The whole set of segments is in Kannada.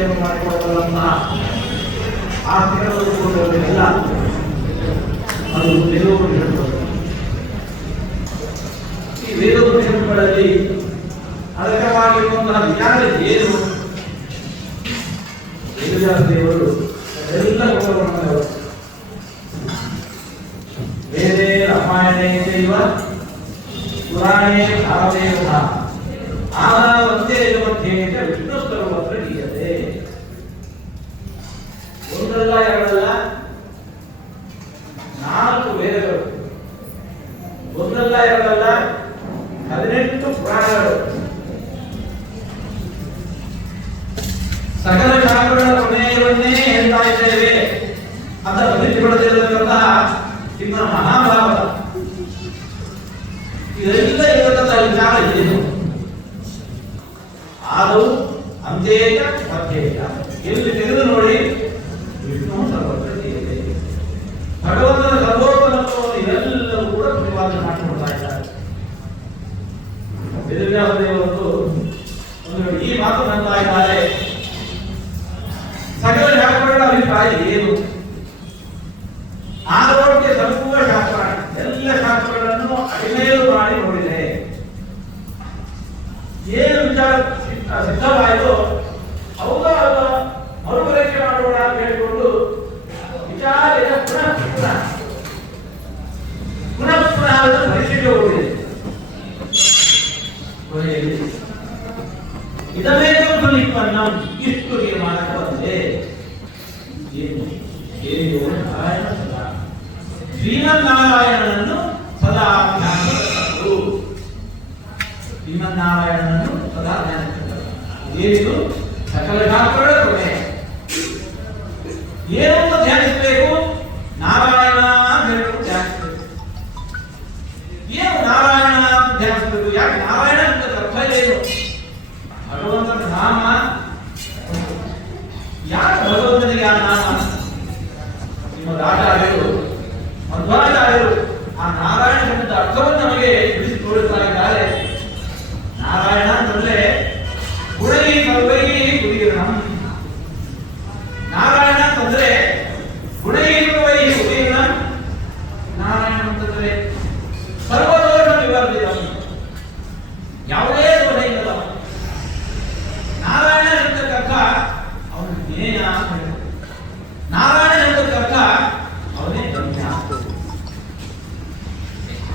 ಸೇವೆಯನ್ನು ಮಾಡಿಕೊಳ್ಳಬಲ್ಲಂತಹ ಆರ್ಥಿಕತೆಲ್ಲ ಅದು ವೇದೋಪನಿಷತ್ತುಗಳು. ಈ ವೇದೋಪನಿಷತ್ತುಗಳಲ್ಲಿ ಅಗತ್ಯವಾಗಿರುವಂತಹ ವಿಚಾರ ಏನು? ವೇದವ್ಯಾಸದೇವರು ಎಲ್ಲ ಗುಣಗಳನ್ನು ವೇದೇ ರಾಮಾಯಣೇ ಚೈವ ಪುರಾಣೇ ಭಾರತೇವ ಆಹಾರವಂತೆ ಮಧ್ಯೆ ವಿಷ್ಣು ಸರ್ವತ್ರ ಗೀಯತೆ. ಒಂದಲ್ಲ ಎರಡಲ್ಲ 4 ವೇದಗಳು, ಒಂದಲ್ಲ ಎರಡಲ್ಲ 18 ಪುರಾಣಗಳು, ಸಕಲ ಶಾಸ್ತ್ರಗಳ ಪ್ರಮೇಯವನ್ನೇ ಹೇಳ್ತಾ ಇದ್ದೇವೆ. ಅದನ್ನು ಬಿಟ್ಟುಬಿಡದಿರತಕ್ಕಂತಹ ನಿಮ್ಮ ಮಹಾಭಾರತ, ಇದೆಲ್ಲ ಇರತಕ್ಕಂತಹ ವಿಚಾರ ಏನು? ಆದೌ ಅಂತ್ಯೇಕ ಮಧ್ಯೇಕ, ಎಲ್ಲಿ ತೆಗೆದು ನೋಡಿ ವಿಷ್ಣು ಸರ್ವತ್ರ ಗೀಯತೆ. ಭಗವಂತನ ಸರ್ವೋತ್ತಮತ್ವವನ್ನು ಇವೆಲ್ಲವೂ ಕೂಡ ಪ್ರತಿಪಾದನೆ ಮಾಡಿಕೊಡ್ತಾ ಇದ್ದಾರೆ. ವೇದವ್ಯಾಸದೇವರು ಒಂದು ಈ ಮಾತು ನಂತಾ ಇದ್ದಾರೆ, ಸಕಲ ಶಾಸ್ತ್ರಗಳ ಅಭಿಪ್ರಾಯ ಏನು? ಆರೋಗ್ಯ ಸಂಪೂರ್ಣ ಶಾಸ್ತ್ರ ಎಲ್ಲ ಶಾಸ್ತ್ರಗಳನ್ನು ಅಡಿಮೇಲು ಮಾಡಿ ನೋಡಿದೆ. ಏನು ವಿಚಾರ ಸಿದ್ಧವಾಯಿತು ಅವುಗಳ ಮರುಪರೀಕ್ಷೆ ಮಾಡೋಣ ಅಂತ ಹೇಳಿಕೊಂಡು ವಿಚಾರ ಪುನಃ ಪರೀಕ್ಷೆಗೆ ಹೋಗಿದೆ. ಇದನ್ನೇನು ಫಲಿಪನ್ನಂ ಇಷ್ಟು ತೀರ್ಮಾನಕ್ಕೆ ಬಂದಿದೆ. ಏನು ಏನು? ನಾರಾಯಣ ಸದಾ ಶ್ರೀಮನ್ನಾರಾಯಣನನ್ನು ಸದಾ ಧ್ಯಾನಿಸಬೇಕು. ಶ್ರೀಮನ್ನಾರಾಯಣನನ್ನು ಸದಾ ಧ್ಯಾನಿಸಬೇಕು. ಏನು? ಸಕಲ ಶಾಸ್ತ್ರಗಳ ಕೊನೆ ಏನನ್ನು ಧ್ಯಾನಿಸಬೇಕು? ನಾರಾಯಣ ಅಂತ ಹೇಳ್ಬಿಟ್ಟು ಧ್ಯಾನಿಸಬೇಕು. ಏನು ನಾರಾಯಣ ಅಂತ ಧ್ಯಾನಿಸಬೇಕು? ಯಾಕೆ ನಾರಾಯಣ ಅಂತ ಅರ್ಥ ಏನು? ಭಗವಂತನ ನಾಮ. ಯಾಕೆ ಭಗವಂತನಿಗೆ ಆ ನಾಮ? ನಿಮ್ಮ ಆಚಾರ್ಯರು ಮಧ್ವಾಚಾರ್ಯರು ಆ ನಾರಾಯಣ ಶಬ್ದದ ಅರ್ಥವನ್ನು ನಮಗೆ ತಿಳಿಸಿ ತೋರಿಸ್ತಾ ಇದ್ದಾರೆ. ನಾರಾಯಣ ಅಂತಂದ್ರೆ ಗುಣೈ ಸರ್ವೈಹಿ ಉದೀರ್ಣಂ. ನಾರಾಯಣ ಅಂತಂದ್ರೆ ಗುಣೈ ಸರ್ವೈಹಿ ಉದೀರ್ಣಂ. ನಾರಾಯಣ ಅಂತಂದ್ರೆ ಸರ್ವದೋಷ ವಿವರ್ಜಿತಂ, ಯಾವುದೇ ದೋಷ ಇಲ್ಲದ ನಾರಾಯಣ ಶಬ್ದಕ್ಕೆ ಅರ್ಥ ಅವನು ಜ್ಞೇಯ ಅಂತ ಹೇಳಿ. ನಾರಾಯಣ ಶಬ್ದಕ್ಕೆ ಅರ್ಥ ಅವನೇ ಗಮ್ಯ.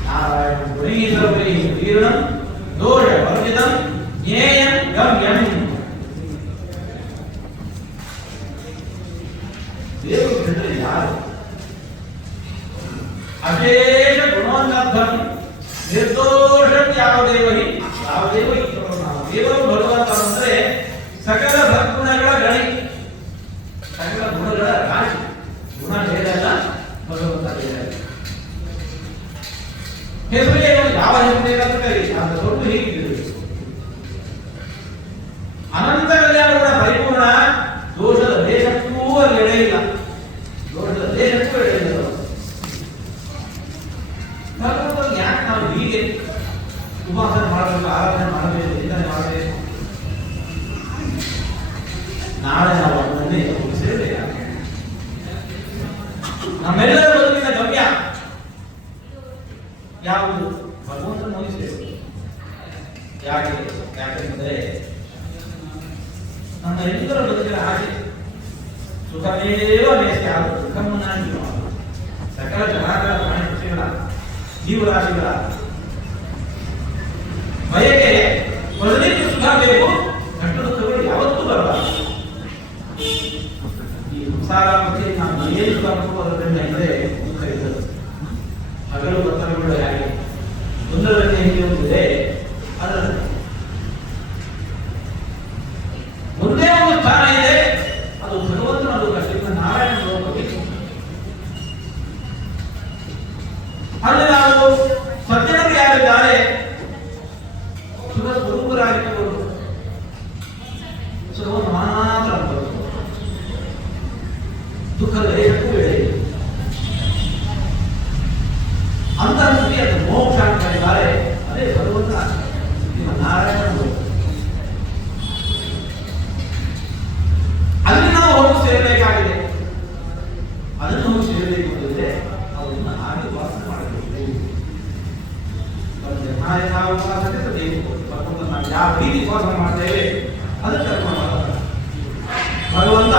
ನಾರಾಯಣ ಗುಣೈ ಸರ್ವೈಹಿ ಉದೀರ್ಣಂ ದೋಷ ವರ್ಜಿತಂ ಜ್ಞೇಯಂ ಗಮ್ಯಂ. ದೇವರು ಅಂದರೆ ಯಾರು? ಅಶೇಷ ಗುಣೋನ್ನತಂ ನಿರ್ದೋಷಂ ಯಾವದೇವ ಹಿ ಯಾವದೇವ ಹಿ. ದೇವರು ಭಗವಂತ ಅಂದರೆ ಸಕಲ ಸದ್ಗುಣಗಳ ಗಣಿ, ಸಕಲ ಗುಣಗಳ ರಾಶಿ. ಗುಣ ಭೇದ ಅಲ್ಲ, ಭಗವಂತ ಭೇದ. ಹೆಸರು ಯಾವ ಹೆಸರು ಅಂತ ಕರೀ, ಅಂತ ಸ್ವಲ್ಪ ಹೀಗಿದ್ರು. ಅನಂತ ಕಲ್ಯಾಣ ಕೂಡ ಪರಿಪೂರ್ಣ. ದೋಷದ ದೇಶಕ್ಕೂ ಅಲ್ಲಿ ಎಡೆ ಇಲ್ಲ, ದೋಷದ ದೇಶಕ್ಕೂ ಎಡೆ ಇಲ್ಲ. ಭಗವಂತ ಯಾಕೆ ನಾವು ಹೀಗೆ ಉಪಾಸನೆ ಮಾಡಬೇಕು, ಆರಾಧನೆ ಮಾಡಬೇಕು, ಚಿಂತನೆ ಮಾಡಬೇಕು? ನಾಳೆ ನಾವು ಅದನ್ನೇ ಸೇರಬೇಕು. ನಮ್ಮೆಲ್ಲರ ಬದುಕಿನ ಗಮ್ಯ ಯಾವುದು? ಭಗವಂತನ ಮುಗಿಸಬೇಕು. ಯಾಕೆಂದರೆ ನಮ್ಮ ಎಲ್ಲರ ಬದುಕಿನ ಆಸೆ ಸುಖಮೇವ ಮೇಸ್ತಿ ಆಗ ದುಃಖಮನ್ನಾಗಿ ಸಕಲ ಜನಾಂಗದ ಪ್ರಾಣಿ ಪಕ್ಷಿಗಳ ಜೀವರಾಶಿಗಳ ಬಯಕೆ ಮೊದಲಿಗೆ ಸುಖ ಬೇಕು, ಕಷ್ಟ ದುಃಖಗಳು ಯಾವತ್ತೂ ಬರಬಾರದು. ಈ ಸಂಸಾರ ಬಗ್ಗೆ ನಾವು ಏನು ಸುಖ ಅನುಭವದಿಂದ ಇದ್ದರೆ ದುಃಖ ಇದ್ದದ್ದು. ಹಗಲು ಕರ್ತವ್ಯಗಳು ಹೇಗೆ ಒಂದರಲ್ಲಿ ಹೇಗೆ ಹೋಗಿದೆ, ಅದರ ಒಂದೇ ಒಂದು ಸ್ಥಾನ ಇದೆ, ಅದು ಭಗವಂತನ ಲೋಕ, ಶ್ರೀಮನ್ ನಾರಾಯಣ ಲೋಕವಿತ್ತು. ಅಲ್ಲಿ ನಾವು ಸಜ್ಜನರು ಯಾರಿದ್ದಾರೆ ಸುಖ ಸ್ವರೂಪರಾಗಿಟ್ಟುಕೊಂಡು ಸುಖವನ್ನು ಮಾತ್ರ ಅನುಭವಿಸುವುದು. ದುಃಖದ ದೇಶಕ್ಕೂ ಬೇಡ. ಉಪಾಸನೆ ಮಾಡ್ತೇವೆ, ಅದಕ್ಕೆ ಕರ್ಮ ಮಾಡೋದು. ಭಗವಂತ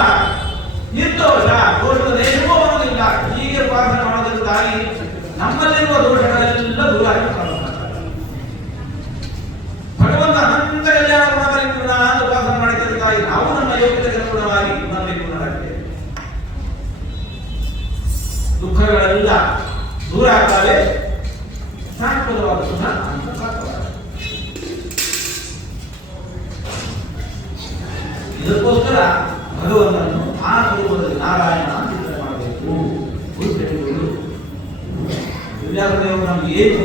ನಿರ್ದೋಷ, ದೋಷದ ಏನೂ ಬರುವುದಿಲ್ಲ. ಹೀಗೆ ಉಪಾಸನೆ ಮಾಡೋದಕ್ಕಾಗಿ ನಮ್ಮಲ್ಲಿರುವ ದೋಷಗಳೆಲ್ಲ ದೂರ ಆಗ್ತದೆ. ಭಗವಂತ ಅನಂತ ಕಲ್ಯಾಣ ಗುಣದಲ್ಲಿ ಪೂರ್ಣ ಅಂತ ಉಪಾಸನೆ ಮಾಡಿದ್ದಕ್ಕಾಗಿ ನಾವು ನಮ್ಮ ಯೋಗ್ಯತೆಗೆ ಅನುಗುಣವಾಗಿ ಗುಣದಲ್ಲಿ ಪೂರ್ಣರಾಗ್ತೇವೆ. ದುಃಖಗಳೆಲ್ಲ ದೂರ ಆಗ್ತವೆ, ಶಾಶ್ವತವಾದ ಸುಖ ಅಂತ ಪ್ರಾಪ್ತವಾಗ್ತದೆ. ಇದಕ್ಕೋಸ್ಕರ ಭಗವಂತನನ್ನು ಆ ಸ್ವರೂಪದಲ್ಲಿ ನಾರಾಯಣ ಚಿಂತನೆ ಮಾಡಬೇಕು. ವಿದ್ಯಾರ್ಥಿಗಳು ನಮ್ಗೆ ಏನು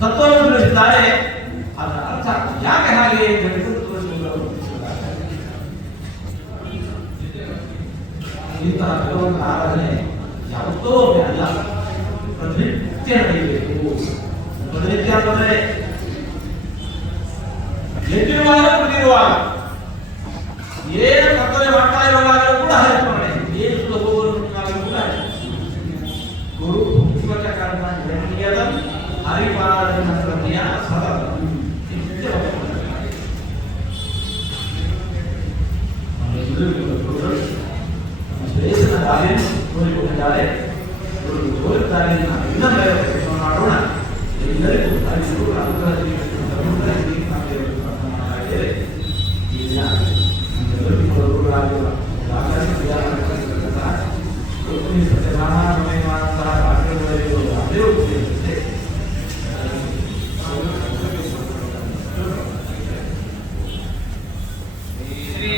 ತತ್ವವನ್ನು ತಿಳಿಸಿದ್ದಾರೆ, ಅದರ ಅರ್ಥ ಯಾಕೆ ಹಾಗೆ ಇಂತಹ ಭಗವಂತನ ಆರಾಧನೆ ಯಾವತ್ತೋ ಅಲ್ಲ, ಪ್ರತಿನಿತ್ಯ ನಡೆಯಬೇಕು. ಪ್ರತಿನಿತ್ಯ ಅಂತಂದ್ರೆ ಎದ್ದಿರುವಾಗ ಕುಡಿದಿರುವಾಗ ಏನು ಕರ್ತವ್ಯ ಮಾಡ್ತಾ ಇರುವಾಗಲೂ ಕೂಡ ಹರಿಸ್ಮರಣೆ, ಏನು ಸುಲಭವಾಗಲೂ ಕೂಡ ಗುರು ಹರಿಪಾಲನೆ